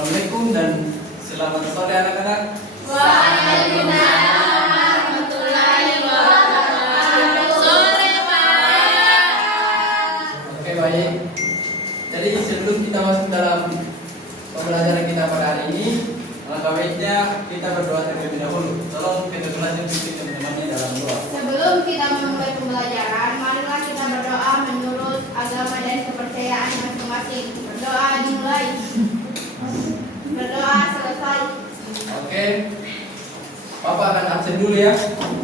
Assalamualaikum dan selamat sore anak-anak. Waalaikumsalam warahmatullahi wabarakatuh. Sore Pak. Oke, baik. Jadi sebelum kita masuk dalam pembelajaran kita pada hari ini, alangkah baiknya kita berdoa terlebih dahulu. Tolong kita belajar sedikit teman-temannya dalam doa. Sebelum kita memulai pembelajaran, marilah kita berdoa menurut agama dan kepercayaan masing-masing. Berdoa dimulai. Berdoa selesai. Oke. Bapak akan absen dulu ya.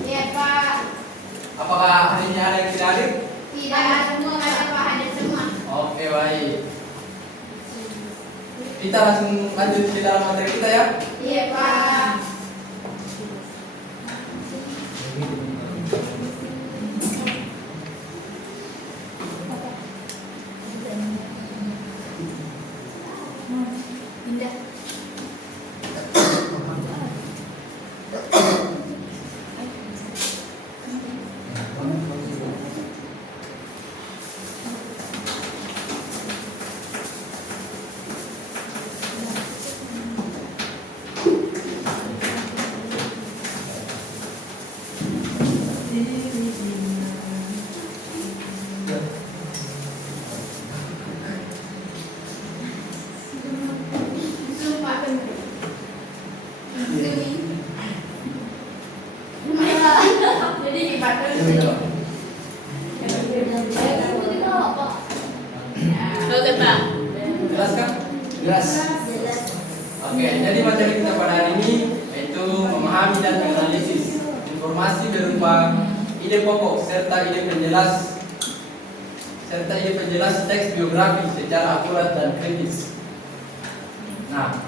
Iya Pak. Apakah hari ini ada yang tidak hadir? Tidak ada semua, ada Pak, ada semua. Oke, baik. Kita langsung lanjut ke dalam materi kita ya. Iya Pak. Jadi dibantu. Jelas kan? Jelas. Oke, jadi materi kita pada hari ini yaitu memahami dan menganalisis informasi berupa ide pokok serta ide penjelas teks biografi secara akurat dan kritis. Nah,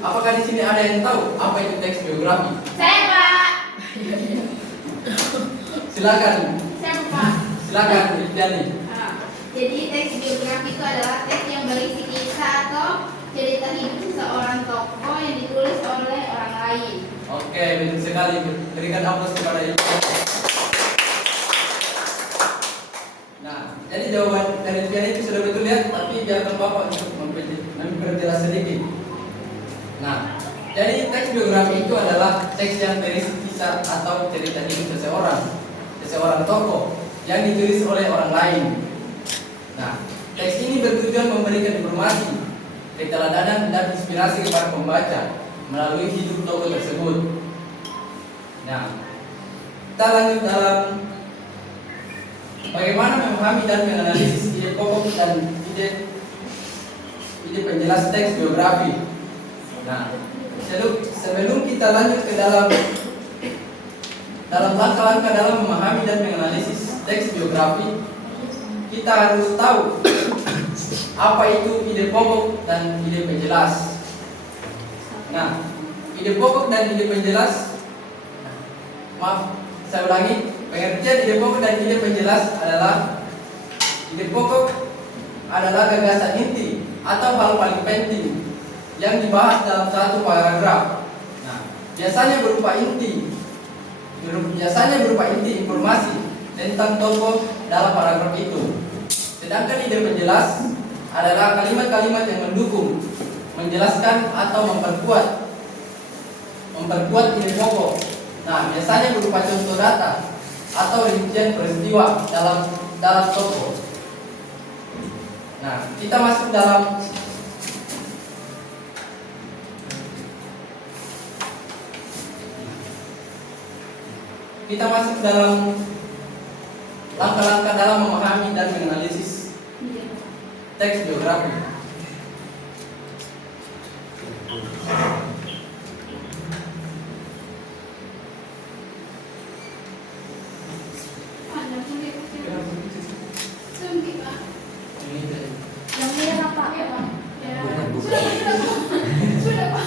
apakah di sini ada yang tahu apa itu teks biografi? Saya Pak. Silakan, Saya Pak. silakan Diani. Jadi teks biografi itu adalah teks yang berisi kisah atau cerita hidup seorang tokoh yang ditulis oleh orang lain. Oke, betul sekali. Berikan aplaus kepada ibu. Nah, jadi jawaban dari Diani itu sudah betul ya, tapi biarkan Bapak untuk memperjelas sedikit. Nah, jadi teks biografi itu adalah teks yang berisi kisah atau cerita hidup seseorang tokoh yang ditulis oleh orang lain. Nah, teks ini bertujuan memberikan informasi, keteladanan dan inspirasi kepada pembaca melalui hidup tokoh tersebut. Nah, kita lanjut dalam bagaimana memahami dan menganalisis ide pokok dan ide penjelas teks biografi. Nah, sebelum kita lanjut ke dalam langkah-langkah dalam memahami dan menganalisis teks biografi, kita harus tahu apa itu ide pokok dan ide penjelas. Nah, ide pokok dan ide penjelas, maaf, saya ulangi, pengertian ide pokok dan ide penjelas adalah ide pokok adalah gagasan inti atau hal paling penting yang dibahas dalam satu paragraf. Nah, biasanya berupa inti informasi tentang tokoh dalam paragraf itu. Sedangkan ide penjelas adalah kalimat-kalimat yang mendukung, menjelaskan atau memperkuat ide pokok. Nah, biasanya berupa contoh data atau rincian peristiwa dalam tokoh. Nah, kita masuk dalam langkah-langkah dalam memahami dan menganalisis teks biografi. Yang merah Pak. Ya Pak. Sudah Pak.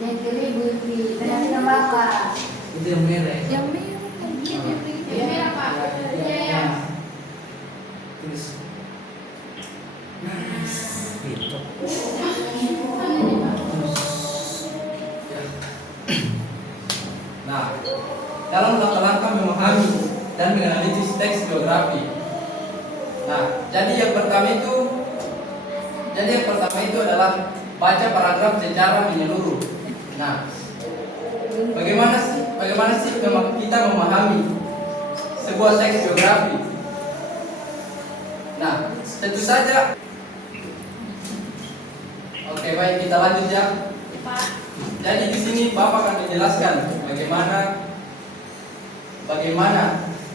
Yang kiri Butri, yang Bapak. Itu yang merah. Yang merah kan? Yang merah Pak. Iya ya. Tulis. Nah, dalam langkah-langkah memahami dan menganalisis teks biografi. Nah, jadi yang pertama itu adalah baca paragraf secara menyeluruh. Nah, bagaimana sih kita memahami sebuah teks biografi? Nah, tentu saja. Oke, baik, kita lanjut ya. Jadi di sini Bapak akan menjelaskan bagaimana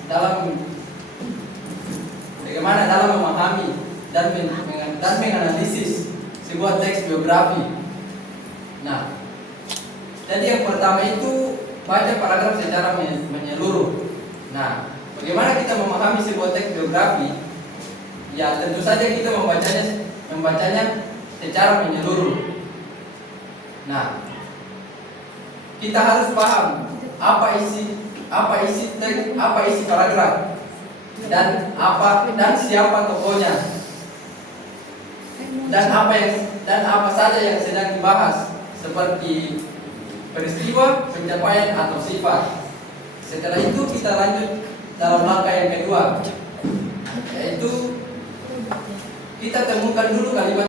dalam memahami dan menganalisis sebuah teks biografi. Nah, jadi yang pertama itu baca paragraf secara menyeluruh. Nah, bagaimana kita memahami sebuah teks biografi? Ya, tentu saja kita membacanya secara menyeluruh. Nah, kita harus paham apa isi teks, apa isi paragraf, dan siapa tokohnya, dan apa saja yang sedang dibahas, seperti peristiwa, pencapaian atau sifat. Setelah itu kita lanjut dalam langkah yang kedua, yaitu kita temukan dulu kalimat